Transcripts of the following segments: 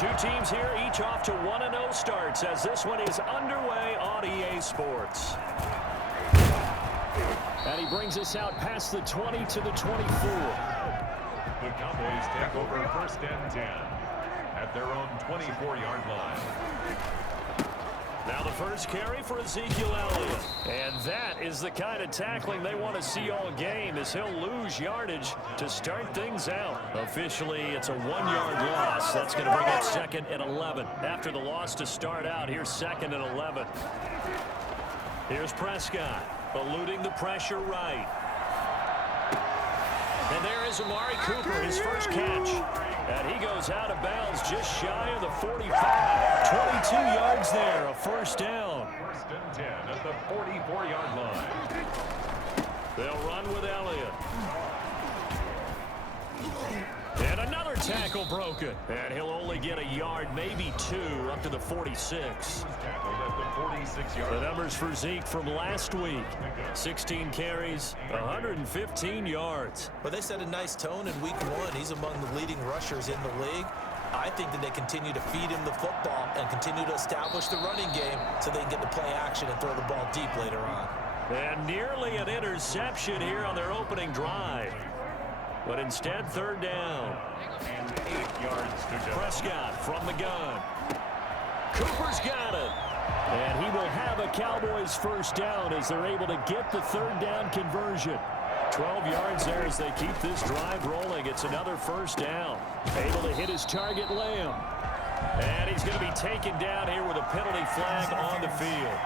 Two teams here, each off to 1-0 starts as this one is underway on EA Sports. And he brings us out past the 20 to the 24. The Cowboys take over 1st and 10 at their own 24-yard line. Now the first carry for Ezekiel Elliott. And that is the kind of tackling they want to see all game, as he'll lose yardage to start things out. Officially, it's a 1-yard loss. That's going to bring up 2nd and 11. After the loss to start out, here's 2nd and 11. Here's Prescott, eluding the pressure right. And there is Amari Cooper, his first catch. And he goes out of bounds just shy of the 45. 22 yards there, a first down. 1st and 10 at the 44-yard line. They'll run with Elliott. And another tackle broken. And he'll only get a yard, maybe 2, up to the 46. Tackled at the 46-yard The numbers for Zeke from last week. 16 carries, 115 yards. Well, they set a nice tone in week 1. He's among the leading rushers in the league. I think that they continue to feed him the football and continue to establish the running game so they can get the play action and throw the ball deep later on. And nearly an interception here on their opening drive. But instead, 3rd down. and 8 yards to go. Prescott from the gun. Cooper's got it. And he will have a Cowboys first down as they're able to get the 3rd down conversion. 12 yards there as they keep this drive rolling. It's another first down. Able to hit his target, Lamb. And he's going to be taken down here with a penalty flag on the field.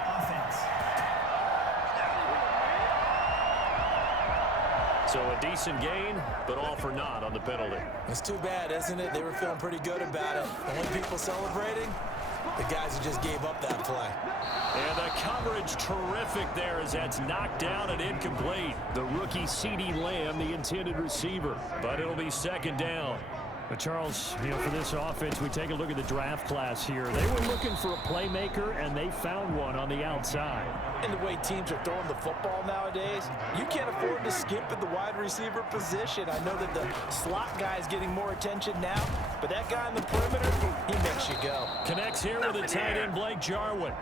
So a decent gain, but all for naught on the penalty. It's too bad, isn't it? They were feeling pretty good about it. Only people celebrating, the guys who just gave up that play. And the coverage terrific there as that's knocked down and incomplete. The rookie CeeDee Lamb, the intended receiver. But it'll be 2nd down. But Charles, for this offense, we take a look at the draft class here. They were looking for a playmaker, and they found one on the outside. And the way teams are throwing the football nowadays, you can't afford to skip at the wide receiver position. I know that the slot guy is getting more attention now, but that guy in the perimeter, he makes you go. Connects here with a tight end, Blake Jarwin.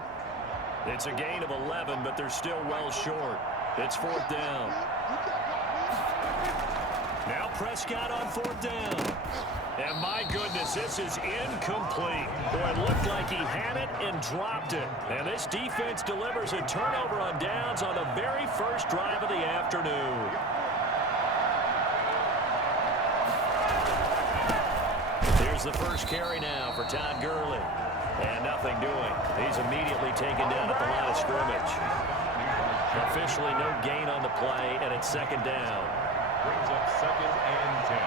It's a gain of 11, but they're still well short. It's 4th down. Now Prescott on 4th down. And my goodness, this is incomplete. Boy, it looked like he had it and dropped it. And this defense delivers a turnover on downs on the very first drive of the afternoon. Here's the first carry now for Todd Gurley. And nothing doing. He's immediately taken down at the line of scrimmage. Officially no gain on the play, and it's 2nd down. Brings up 2nd and 10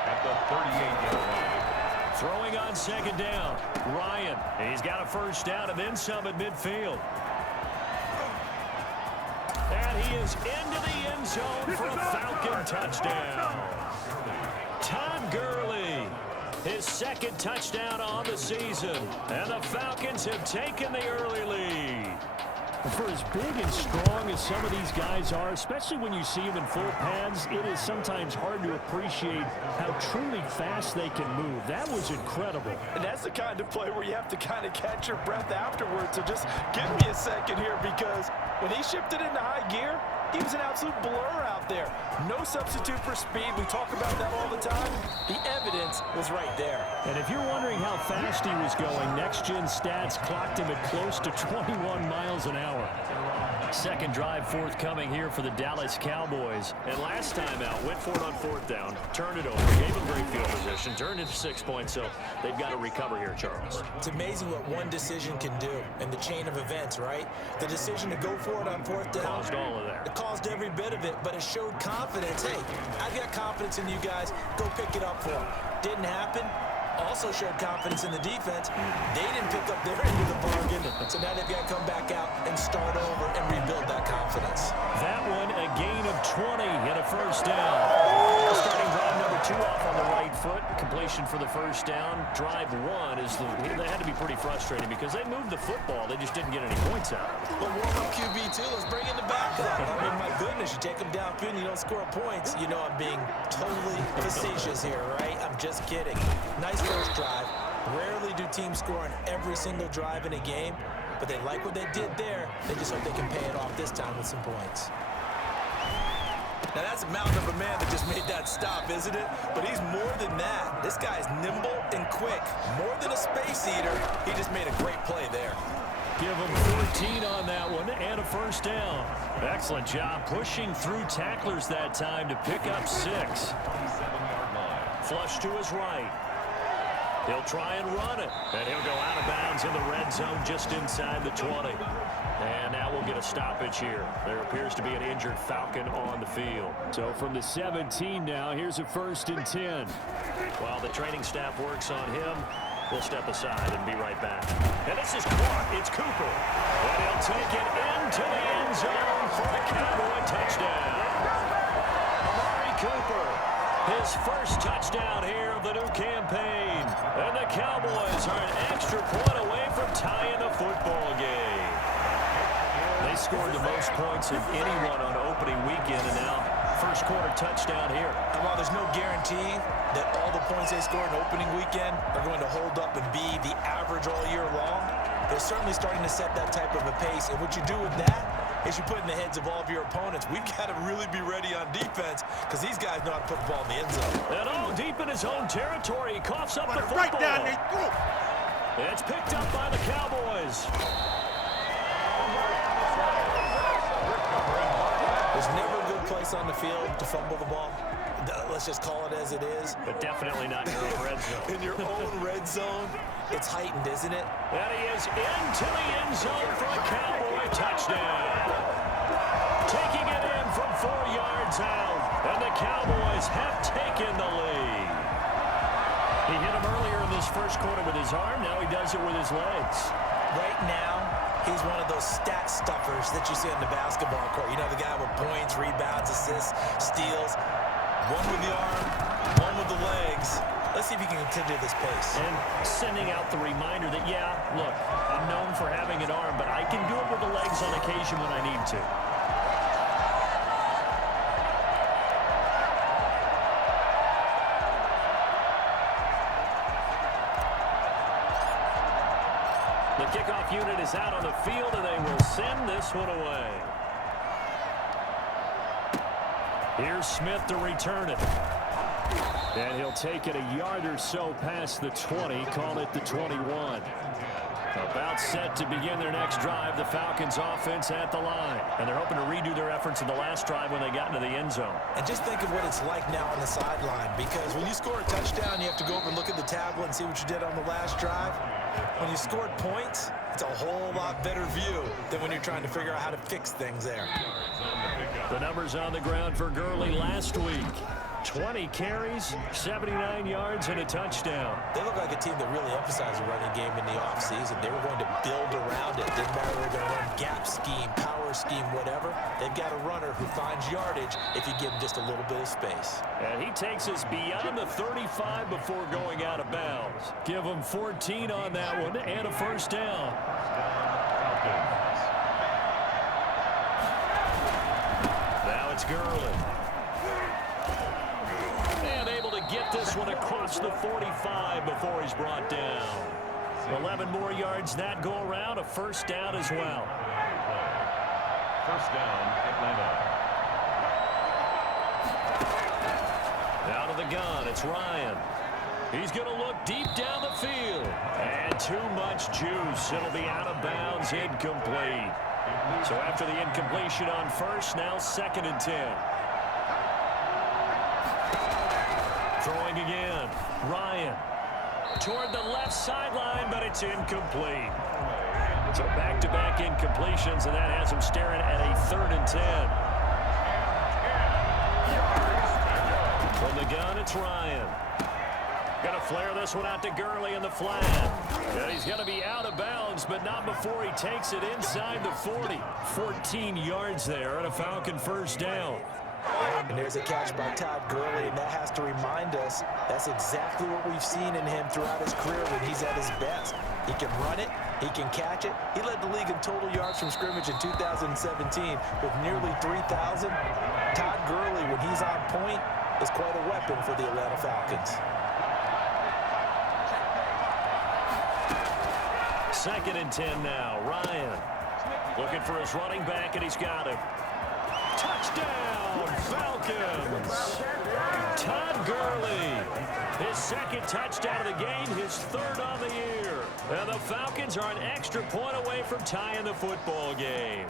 at the 38-yard line. Throwing on 2nd down. Ryan, he's got a first down and then some at midfield. And he is into the end zone for a Falcon touchdown. Todd Gurley, his 2nd touchdown on the season. And the Falcons have taken the early lead. For as big and strong as some of these guys are, especially when you see them in full pads, it is sometimes hard to appreciate how truly fast they can move. That was incredible. And that's the kind of play where you have to kind of catch your breath afterwards. So just give me a second here, because when he shifted into high gear, he was an absolute blur out there. No substitute for speed. We talk about that all the time. The evidence was right there. And if you're wondering how fast he was going, next-gen stats clocked him at close to 21 miles an hour. 2nd drive forthcoming here for the Dallas Cowboys. And last time out, went for it on 4th down, turned it over, gave him great field position, turned into 6 points, so they've got to recover here, Charles. It's amazing what one decision can do in the chain of events, right? The decision to go for it on 4th down. Caused all of that. It caused every bit of it, but it showed confidence. Hey, I've got confidence in you guys. Go pick it up for them. Didn't happen. Also showed confidence in the defense. They didn't pick up their end of the bargain, so now they've got to come back out and start over and rebuild that confidence. That one, a gain of 20 and a first down. Starting drive number 2 off on the right foot. Completion for the first down. Drive 1 is they had to be pretty frustrating because they moved the football. They just didn't get any points out of it. But warm-up QB2, let's bring in the backup. I mean, my goodness, you take them downfield and you don't score points. You know I'm being totally facetious here, right? I'm just kidding. Nice first drive. Rarely do teams score on every single drive in a game, but they like what they did there. They just hope they can pay it off this time with some points. Now that's a mountain of a man that just made that stop, isn't it? But he's more than that. This guy's nimble and quick. More than a space eater, he just made a great play there. Give him 14 on that one and a first down. Excellent job pushing through tacklers that time to pick up 6. 27-yard line. Flush to his right. He'll try and run it. And he'll go out of bounds in the red zone just inside the 20. And now we'll get a stoppage here. There appears to be an injured Falcon on the field. So from the 17 now, here's a 1st and 10. While the training staff works on him, we'll step aside and be right back. And this is caught. It's Cooper. And he'll take it into the end zone for a Cowboy touchdown. Amari Cooper, his first touchdown here of the new campaign. And the Cowboys are an extra point away from tying the football game. They scored the most points of anyone on opening weekend, and now first quarter touchdown here. And while there's no guarantee that all the points they score in opening weekend are going to hold up and be the average all year long, they're certainly starting to set that type of a pace. And what you do with that is you put in the heads of all of your opponents, we've got to really be ready on defense because these guys know how to put the ball in the end zone. And all deep in his own territory, he coughs up the football. Right down there. It's picked up by the Cowboys. There's never a good place on the field to fumble the ball. Let's just call it as it is. But definitely not in your own red zone. In your own red zone, it's heightened, isn't it? And he is into the end zone for a Cowboy touchdown. Taking it in from 4 yards out. And the Cowboys have taken the lead. He hit him earlier in this first quarter with his arm. Now he does it with his legs. Right now, he's one of those stat stuffers that you see on the basketball court. You know, the guy with points, rebounds, assists, steals. One with the arm, one with the legs. Let's see if he can continue this pace. And sending out the reminder that, yeah, look, I'm known for having an arm, but I can do it with the legs on occasion when I need to. The kickoff unit is out on the field, and they will send this one away. Here's Smith to return it. And he'll take it a yard or so past the 20, call it the 21. About set to begin their next drive, the Falcons offense at the line. And they're hoping to redo their efforts in the last drive when they got into the end zone. And just think of what it's like now on the sideline, because when you score a touchdown, you have to go over and look at the tablet and see what you did on the last drive. When you scored points, it's a whole lot better view than when you're trying to figure out how to fix things there. The numbers on the ground for Gurley last week. 20 carries, 79 yards, and a touchdown. They look like a team that really emphasized the running game in the offseason. They were going to build around it. Didn't matter whether they're going to run gap scheme, power scheme, whatever. They've got a runner who finds yardage if you give him just a little bit of space. And he takes us beyond the 35 before going out of bounds. Give him 14 on that one and a first down. Now it's Gurley. And able to get this one across the 45 before he's brought down. 11 more yards that go around, a first down as well. First down, Atlanta. Out of the gun, it's Ryan. He's going to look deep down the field. And too much juice. It'll be out of bounds, incomplete. So after the incompletion on first, now 2nd and 10. Throwing again. Ryan toward the left sideline, but it's incomplete. So back-to-back incompletions, and that has him staring at a 3rd and 10. From the gun, it's Ryan. Going to flare this one out to Gurley in the flat. And he's going to be out of bounds, but not before he takes it inside the 40. 14 yards there and a Falcon first down. And there's a catch by Todd Gurley, and that has to remind us that's exactly what we've seen in him throughout his career when he's at his best. He can run it. He can catch it. He led the league in total yards from scrimmage in 2017 with nearly 3,000. Todd Gurley, when he's on point, is quite a weapon for the Atlanta Falcons. 2nd and 10 now. Ryan looking for his running back, and he's got him. Touchdown, Falcons. Todd Gurley, his 2nd touchdown of the game, his 3rd on the year. And the Falcons are an extra point away from tying the football game.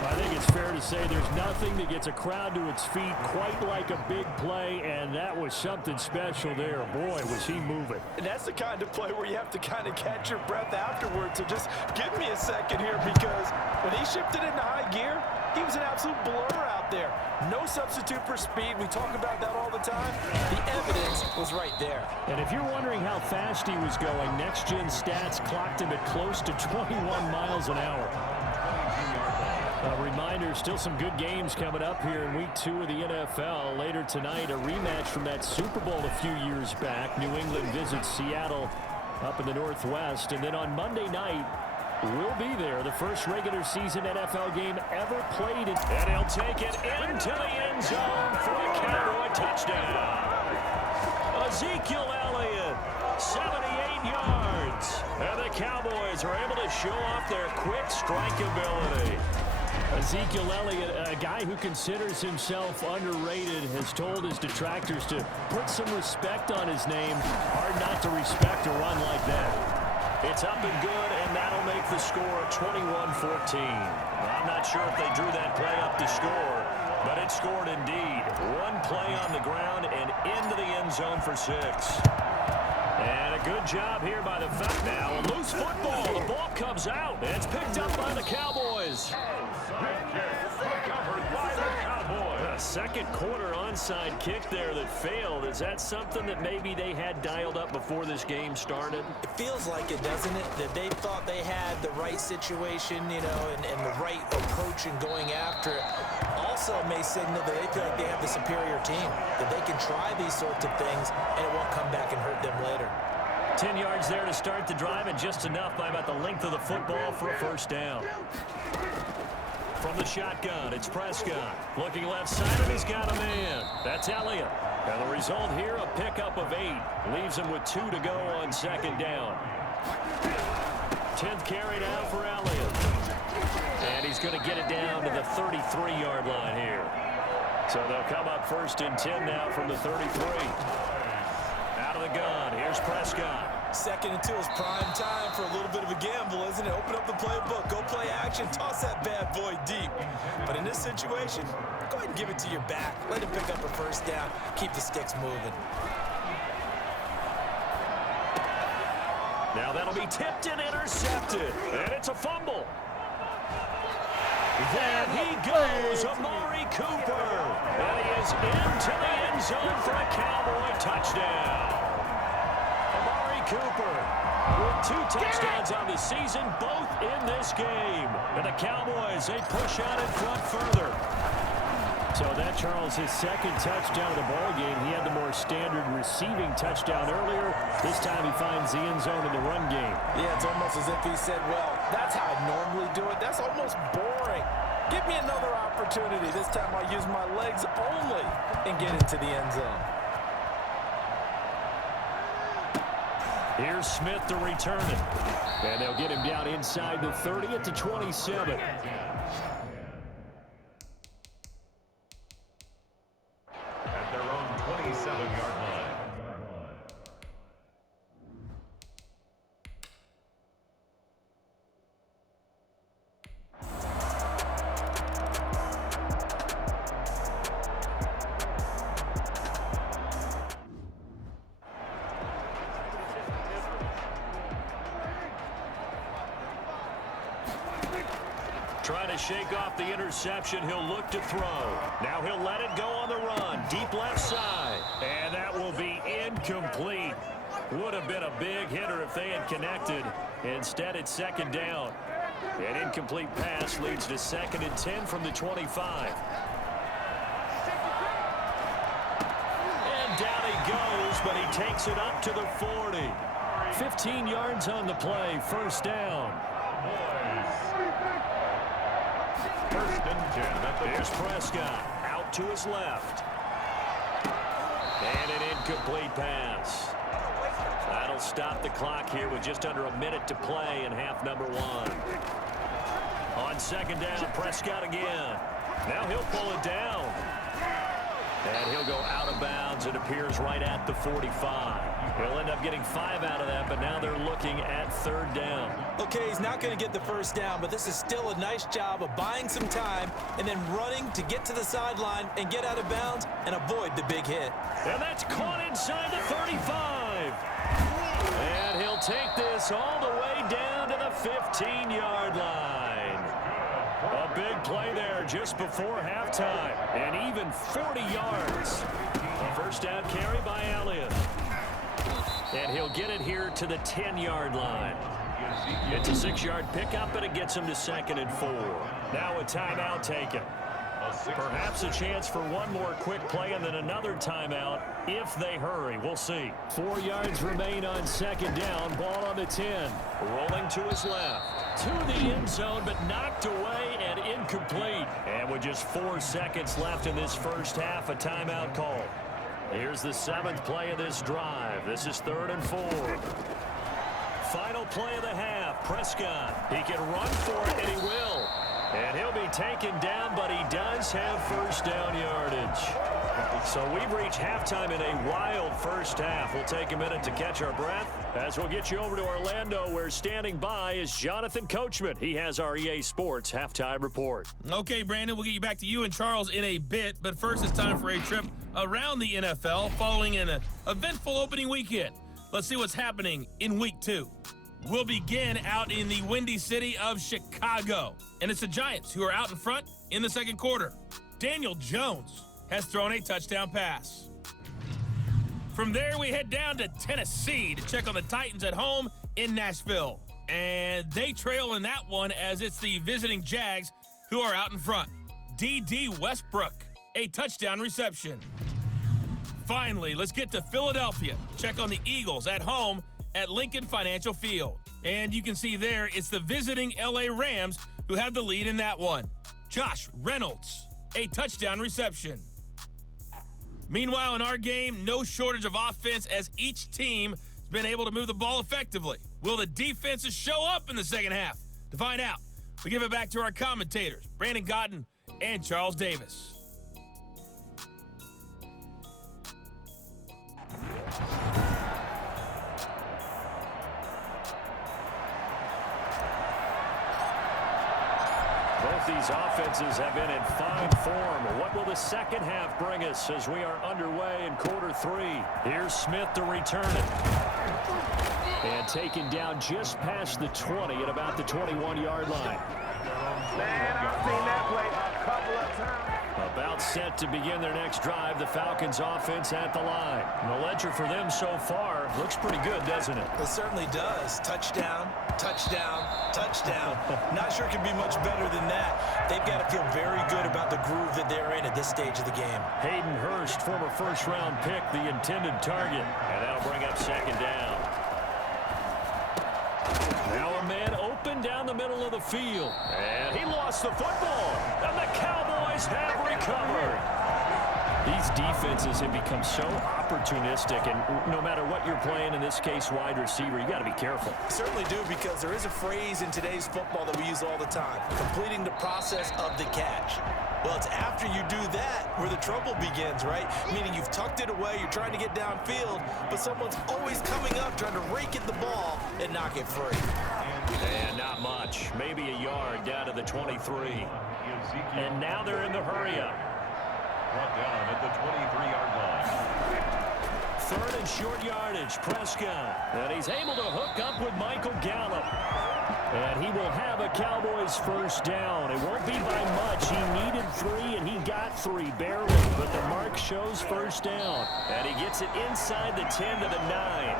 I think it's fair to say there's nothing that gets a crowd to its feet quite like a big play, and that was something special there. Boy, was he moving. And that's the kind of play where you have to kind of catch your breath afterwards. So just give me a second here, because when he shifted into high gear, he was an absolute blur out there. No substitute for speed. We talk about that all the time. The evidence was right there. And if you're wondering how fast he was going, next-gen stats clocked him at close to 21 miles an hour. A reminder, still some good games coming up here in Week 2 of the NFL. Later tonight, a rematch from that Super Bowl a few years back. New England visits Seattle up in the Northwest. And then on Monday night, we'll be there. The first regular season NFL game ever played. And he'll take it into the end zone for a Cowboy touchdown. Ezekiel Elliott, 78 yards. And the Cowboys are able to show off their quick strike ability. Ezekiel Elliott, a guy who considers himself underrated, has told his detractors to put some respect on his name. Hard not to respect a run like that. It's up and good, and that'll make the score 21-14. I'm not sure if they drew that play up to score, but it scored indeed. One play on the ground and into the end zone for 6. And a good job here by the Falcons. Now a loose football. The ball comes out. It's picked up by the Cowboys. Recovered by the Cowboys. A second quarter onside kick there that failed. Is that something that maybe they had dialed up before this game started? It feels like it, doesn't it? That they thought they had the right situation, you know, and the right approach in going after it. Also may signal that they feel like they have the superior team, that they can try these sorts of things and it won't come back and hurt them later. 10 yards there to start the drive, and just enough by about the length of the football for a first down. From the shotgun, it's Prescott. Looking left side, and he's got a man. That's Elliott. And the result here, a pickup of 8. Leaves him with 2 to go on 2nd down. 10th carry now for Elliott. And he's going to get it down to the 33-yard line here. So they'll come up 1st and 10 now from the 33. Out of the gun, here's Prescott. 2nd and 2 is prime time for a little bit of a gamble, isn't it? Open up the playbook, go play action, toss that bad boy deep. But in this situation, go ahead and give it to your back. Let him pick up a first down, keep the sticks moving. Now that'll be tipped and intercepted. And it's a fumble. There he goes, Amari Cooper. And he is into the end zone for a Cowboy touchdown. Amari Cooper with 2 touchdowns on the season, both in this game. And the Cowboys, they push out in front further. So that, Charles, his 2nd touchdown of the ball game. He had the more standard receiving touchdown earlier. This time he finds the end zone in the run game. Yeah, it's almost as if he said, well, that's how I normally do it. That's almost boring. Give me another opportunity. This time I'll use my legs only and get into the end zone. Here's Smith to return it. And they'll get him down inside the 30 at the 27. At their own 27-yard line. Trying to shake off the interception. He'll look to throw. Now he'll let it go on the run. Deep left side. And that will be incomplete. Would have been a big hitter if they had connected. Instead, it's 2nd down. An incomplete pass leads to 2nd and 10 from the 25. And down he goes, but he takes it up to the 40. 15 yards on the play. First down. 1st and 10 at the Here's Prescott out to his left. And an incomplete pass. That'll stop. stop the clock here with just under a minute to play in half number 1. On second down, Prescott again. Now he'll pull it down. And he'll go out of bounds. It appears right at the 45. He'll end up getting 5 out of that, but now they're looking at third down. Okay, he's not going to get the first down, but this is still a nice job of buying some time and then running to get to the sideline and get out of bounds and avoid the big hit. And that's caught inside the 35. And he'll take this all the way down to the 15-yard line. A big play there just before halftime, and even 40 yards. A first down carry by Elliott. And he'll get it here to the 10-yard line. It's a 6-yard pickup, and it gets him to 2nd and 4. Now a timeout taken. Perhaps a chance for one more quick play and then another timeout if they hurry. We'll see. 4 yards remain on second down. Ball on the 10. Rolling to his left. To the end zone, but knocked away and incomplete. And with just 4 seconds left in this first half, a timeout call. Here's the 7th play of this drive. This is 3rd and 4. Final play of the half. Prescott. He can run for it, and he will. And he'll be taken down, but he does have first down yardage. So we've reached halftime in a wild first half. We'll take a minute to catch our breath as we'll get you over to Orlando, where standing by is Jonathan Coachman. He has our EA Sports halftime report. Okay, Brandon, we'll get you back to you and Charles in a bit, but first it's time for a trip around the NFL following an eventful opening weekend. Let's see what's happening in Week 2. We'll begin out in the windy city of Chicago, and it's the Giants who are out in front in the second quarter. Daniel Jones has thrown a touchdown pass. From there, we head down to Tennessee to check on the Titans at home in Nashville, and they trail in that one as it's the visiting Jags who are out in front. D.D. Westbrook, a touchdown reception. Finally, let's get to Philadelphia. Check on the Eagles at home at Lincoln Financial Field. And you can see there, it's the visiting L.A. Rams who have the lead in that one. Josh Reynolds, a touchdown reception. Meanwhile, in our game, no shortage of offense as each team has been able to move the ball effectively. Will the defenses show up in the second half? To find out, we give it back to our commentators, Brandon Godden and Charles Davis. Both these offenses have been in fine form. What will the second half bring us as we are underway in quarter 3? Here's Smith to return it. And taken down just past the 20 at about the 21-yard line. Man, I've seen that play a couple of times. About set to begin their next drive, the Falcons offense at the line. And the ledger for them so far looks pretty good, doesn't it? It certainly does. Touchdown, touchdown, touchdown. Not sure it can be much better than that. They've got to feel very good about the groove that they're in at this stage of the game. Hayden Hurst, former first-round pick, the intended target. And that'll bring up second down. Now a man open down the middle of the field. And he lost the football. And the Cowboys have recovered. These defenses have become so opportunistic, and no matter what you're playing, in this case wide receiver, you got to be careful. Certainly do, because there is a phrase in today's football that we use all the time: completing the process of the catch. Well, it's after you do that where the trouble begins, right? Meaning you've tucked it away, you're trying to get downfield, but someone's always coming up trying to rake at the ball and knock it free. And not much, maybe a yard down to the 23. And now they're in the hurry-up. Brought down at the 23-yard line. Third and short yardage, Prescott. And he's able to hook up with Michael Gallup. And he will have a Cowboys first down. It won't be by much. He needed 3, and he got 3, barely. But the mark shows first down. And he gets it inside the 10 to the 9.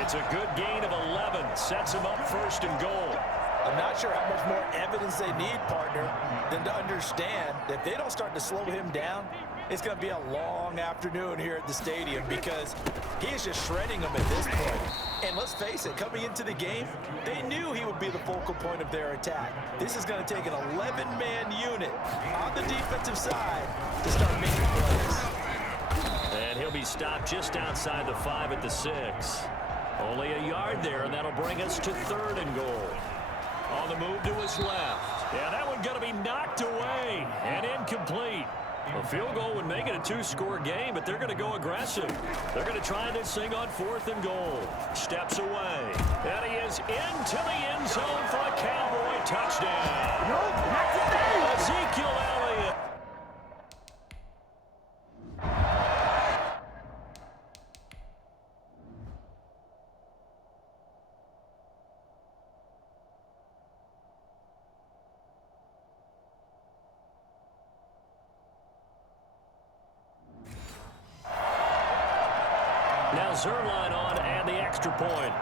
It's a good gain of 11. Sets him up first and goal. I'm not sure how much more evidence they need, partner, than to understand that if they don't start to slow him down, it's going to be a long afternoon here at the stadium, because he is just shredding them at this point. And let's face it, coming into the game, they knew he would be the focal point of their attack. This is going to take an 11-man unit on the defensive side to start making plays. And he'll be stopped just outside the 5 at the 6. Only a yard there, and that'll bring us to 3rd and goal. On the move to his left. Yeah, that one going to be knocked away and incomplete. A field goal would make it a 2-score game, but they're going to go aggressive. They're going to try this thing on 4th and goal. Steps away. And he is into the end zone for a Cowboy touchdown. Ezekiel Elliott. Now Zerline on and the extra point.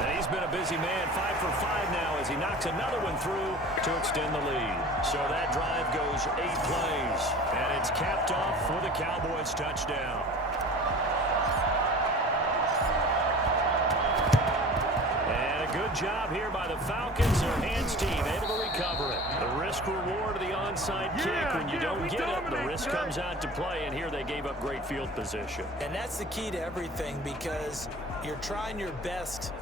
And he's been a busy man, 5 for 5 now as he knocks another one through to extend the lead. So that drive goes 8 plays, and it's capped off with a Cowboys touchdown. And a good job here by the Falcons, their hands team, able to recover it. The risk reward of the onside kick, when you don't get it, the risk comes out to play, and here they gave up great field position. And that's the key to everything, because you're trying your best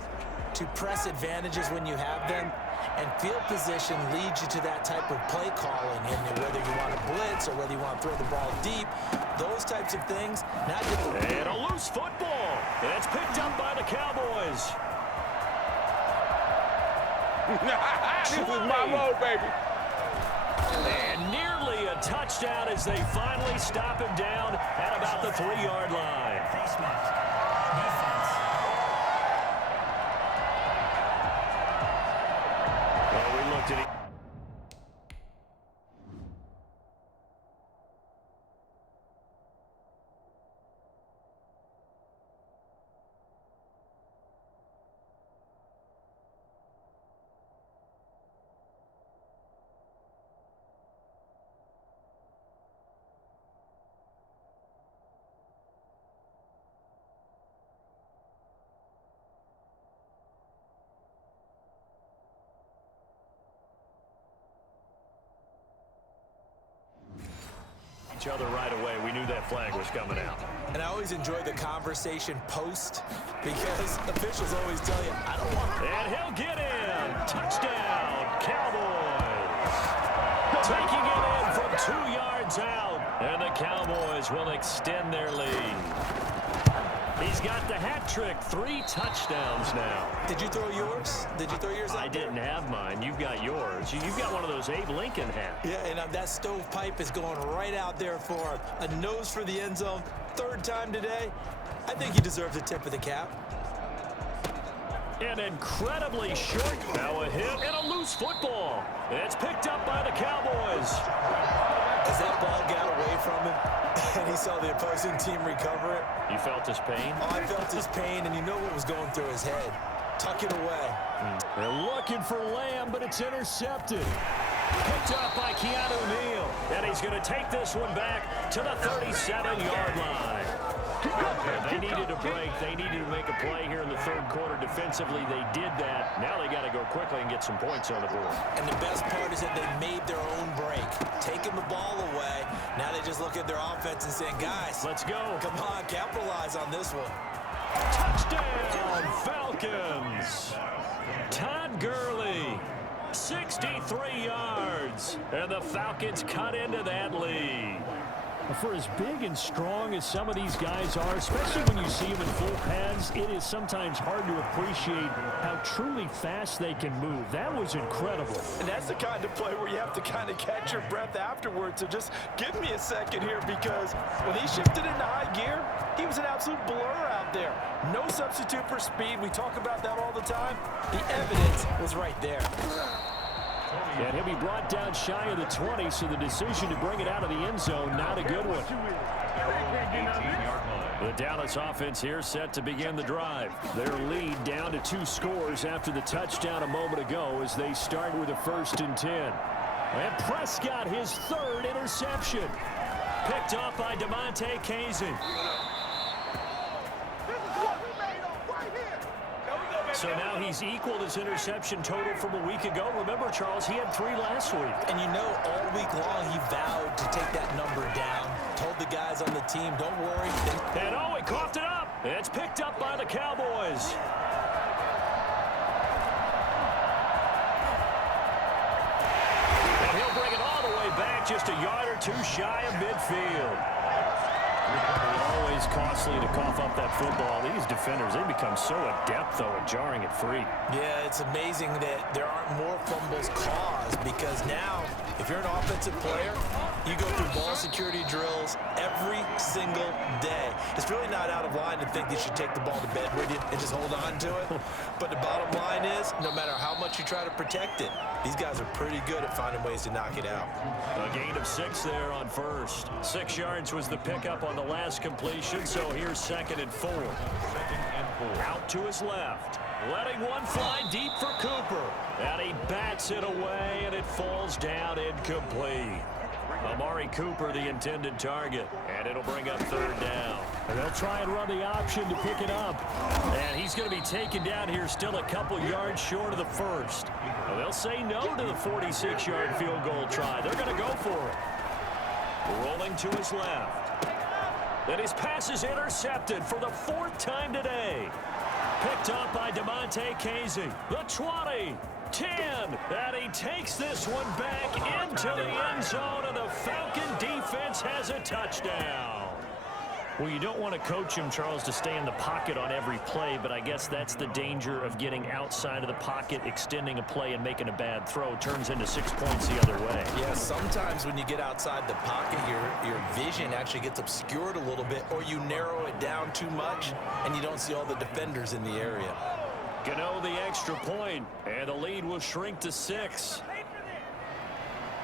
to press advantages when you have them, and field position leads you to that type of play calling, and whether you want to blitz or whether you want to throw the ball deep, those types of things. Now and a loose football, and it's picked up by the Cowboys. This is my mode, baby. And nearly a touchdown as they finally stop him down at about the 3-yard line. Face mask. Defense. Well, we looked at it. Each other right away. We knew that flag was coming out. And I always enjoy the conversation post, because officials always tell you, I don't want. And he'll get in. Touchdown, Cowboys. Taking it in from 2 yards out. And the Cowboys will extend their lead. He's got the hat trick, 3 touchdowns now. Did you throw yours? Did you throw yours out I didn't have mine. You've got yours. You've got one of those Abe Lincoln hats. Yeah, and that stovepipe is going right out there for a nose for the end zone. 3rd time today. I think he deserves a tip of the cap. An incredibly short. Now a hit and a loose football. It's picked up by the Cowboys. As that ball got away from him and he saw the opposing team recover it. You felt his pain? Oh, I felt his pain, and you know what was going through his head. Tuck it away. They're looking for Lamb, but it's intercepted. Picked up by Keanu Neal. And he's going to take this one back to the 37-yard line. They needed a break. They needed to make a play here in the 3rd quarter. Defensively, they did that. Now they got to go quickly and get some points on the board. And the best part is that they made their own break. Taking the ball away. Now they just look at their offense and saying, guys, let's go. Come on, capitalize on this one. Touchdown, Falcons. Todd Gurley, 63 yards. And the Falcons cut into that lead. For as big and strong as some of these guys are, especially when you see them in full pads, it is sometimes hard to appreciate how truly fast they can move. That was incredible. And that's the kind of play where you have to kind of catch your breath afterwards. So just give me a second here, because when he shifted into high gear, he was an absolute blur out there. No substitute for speed. We talk about that all the time. The evidence was right there. And he'll be brought down shy of the 20, so the decision to bring it out of the end zone, not a good one. The Dallas offense here set to begin the drive. Their lead down to 2 scores after the touchdown a moment ago as they start with a 1st and 10. And Prescott, his 3rd interception. Picked off by DeMonte Kazin. So now he's equaled his interception total from a week ago. Remember, Charles, he had 3 last week. And you know, all week long he vowed to take that number down. Told the guys on the team, don't worry. And oh, he caught the the Cowboys. And he'll bring it all the way back, just a yard or two shy of midfield. Always costly to cough up that football. These defenders, they become so adept, though, at jarring it free. Yeah, it's amazing that there aren't more fumbles caused, because now, if you're an offensive player, you go through ball security drills every single day. It's really not out of line to think you should take the ball to bed with you and just hold on to it. But the bottom line is, no matter how much you try to protect it, these guys are pretty good at finding ways to knock it out. A gain of 6 there on first. 6 yards was the pickup on the last completion, so here's 2nd and 4. Out to his left. Letting one fly deep for Cooper. And he bats it away, and it falls down incomplete. Amari Cooper, the intended target, and it'll bring up 3rd down. And they'll try and run the option to pick it up. And he's going to be taken down here, still a couple yards short of the first. Well, they'll say no to the 46-yard field goal try. They're going to go for it. Rolling to his left. And his pass is intercepted for the 4th time today. Picked up by DeMonte Casey. The 20. 10, and he takes this one back into the end zone, and the Falcon defense has a touchdown. Well, you don't want to coach him, Charles, to stay in the pocket on every play, but I guess that's the danger of getting outside of the pocket, extending a play, and making a bad throw. Turns into 6 points the other way. Yeah, sometimes when you get outside the pocket, your vision actually gets obscured a little bit, or you narrow it down too much, and you don't see all the defenders in the area. Gano the extra point, and the lead will shrink to 6.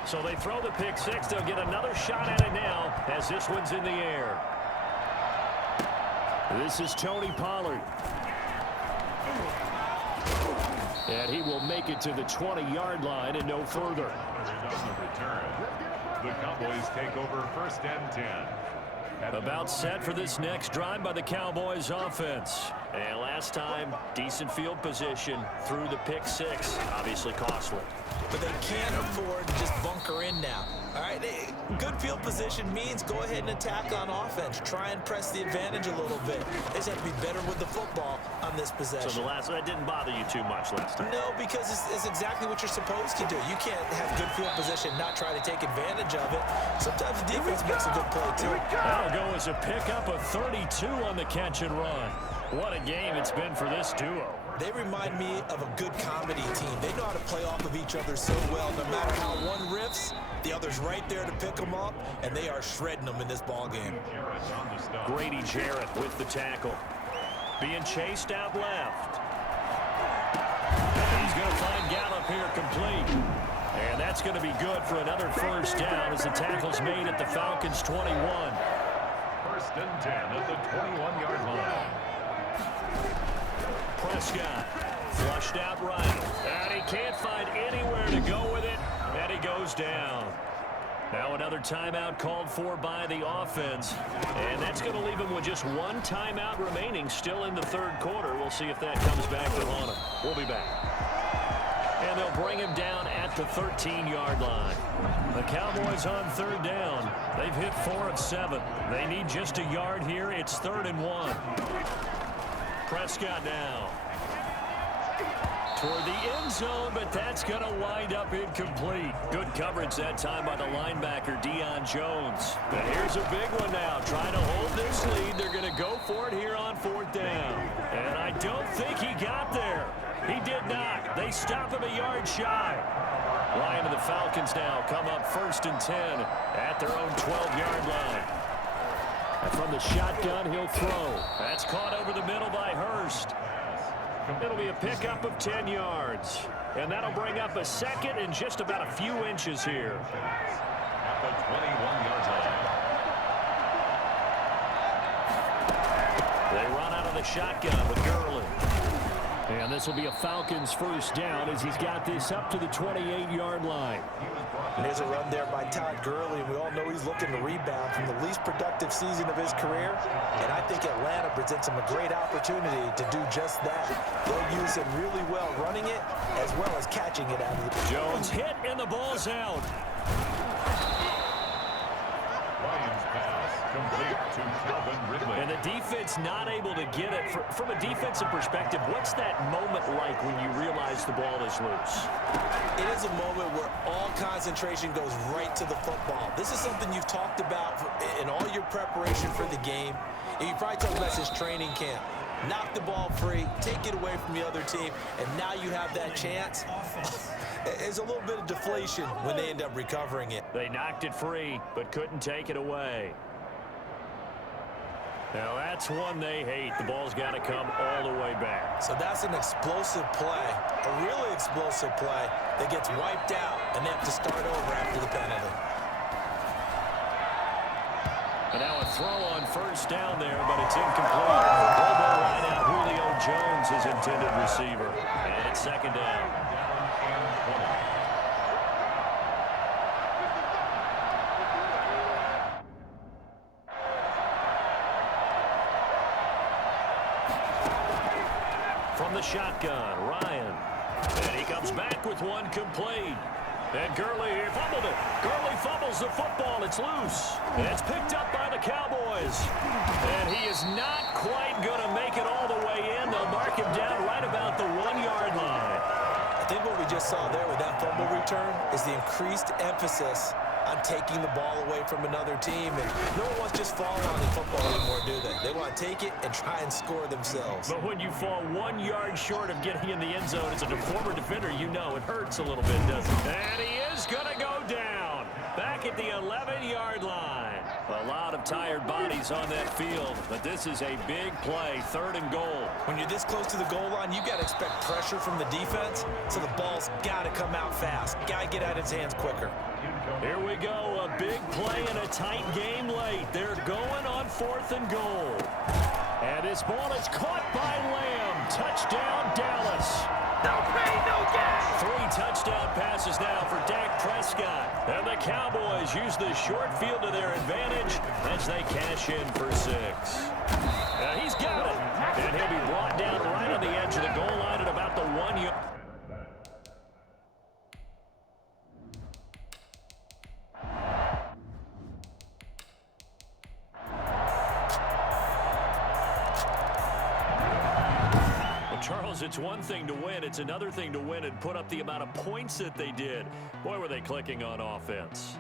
So they throw the pick 6. They'll get another shot at it now as this one's in the air. This is Tony Pollard. And he will make it to the 20-yard line and no further. On the return, the Cowboys take over 1st and 10. About set for this next drive by the Cowboys offense. And last time, decent field position through the pick 6. Obviously costly. But they can't afford to just bunker in now. All right, good field position means go ahead and attack on offense. Try and press the advantage a little bit. They just have to be better with the football on this possession. So that didn't bother you too much last time? No, because it's exactly what you're supposed to do. You can't have good field position and not try to take advantage of it. Sometimes the defense makes a good play, too. That'll go as a pickup of 32 on the catch and run. What a game it's been for this duo. They remind me of a good comedy team. They know how to play off of each other so well. No matter how one riffs, the other's right there to pick them up, and they are shredding them in this ball game. Grady Jarrett with the tackle. Being chased out left. He's going to find Gallup here complete. And that's going to be good for another 1st down as the tackle's made at the Falcons' 21. 1st and 10 at the 21-yard line. Prescott flushed out right, and he can't find anywhere to go with it, and he goes down. Now another timeout called for by the offense, and that's going to leave him with just one timeout remaining still in the 3rd quarter. We'll see if that comes back to haunt him. We'll be back. And they'll bring him down at the 13-yard line. The Cowboys on 3rd down. They've hit 4 of 7. They need just a yard here. It's 3rd and 1. Prescott now toward the end zone, but that's going to wind up incomplete. Good coverage that time by the linebacker, Deion Jones. But here's a big one now. Trying to hold this lead. They're going to go for it here on 4th down. And I don't think he got there. He did not. They stop him a yard shy. Line of the Falcons now come up 1st and 10 at their own 12-yard line. And from the shotgun, he'll throw. That's caught over the middle by Hurst. It'll be a pickup of 10 yards. And that'll bring up a 2nd and just about a few inches here. At the 21-yard line. They run out of the shotgun with Gurley. And this will be a Falcons 1st down as he's got this up to the 28-yard line. And there's a run there by Todd Gurley, and we all know he's looking to rebound from the least productive season of his career. And I think Atlanta presents him a great opportunity to do just that. They'll use him really well running it as well as catching it out of the... Jones hit, and the ball's out. Williams pass Incomplete to Calvin Ridley. And the defense not able to get it. From a defensive perspective, what's that moment like when you realize the ball is loose? It is a moment where all concentration goes right to the football. This is something you've talked about in all your preparation for the game. And you probably talked about this training camp. Knock the ball free, take it away from the other team, and now you have that chance. There's a little bit of deflation when they end up recovering it. They knocked it free, but couldn't take it away. Now that's one they hate. The ball's got to come all the way back. So that's an explosive play, a really explosive play that gets wiped out, and they have to start over after the penalty. And now a throw on first down there, but it's incomplete. Pro Bowl wideout Julio Jones, his intended receiver. And it's second down. From the shotgun, Ryan. And he comes back with one complete. And Gurley fumbled it. Gurley fumbles the football. It's loose. And it's picked up by the Cowboys. And he is not quite going to make it all the way in. They'll mark him down right about the 1-yard line. I think what we just saw there with that fumble return is the increased emphasis on taking the ball away from another team. And no one wants just falling on in football anymore, do they? They want to take it and try and score themselves. But when you fall 1 yard short of getting in the end zone as a former defender, you know it hurts a little bit, doesn't it? And he is going to go down back at the 11-yard line. A lot of tired bodies on that field, but this is a big play, 3rd and goal. When you're this close to the goal line, you've got to expect pressure from the defense, so the ball's got to come out fast. Got to get out of his hands quicker. Here we go, a big play in a tight game late. They're going on 4th and goal. And this ball is caught by Lamb. Touchdown, Dallas. No pain, no gain. 3 touchdown passes now for Dak Prescott. And the Cowboys use the short field to their advantage as they cash in for 6. He's got it. And he'll be brought down right on the edge of the goal line at about the 1 yard. Charles, it's one thing to win. It's another thing to win and put up the amount of points that they did. Boy, were they clicking on offense.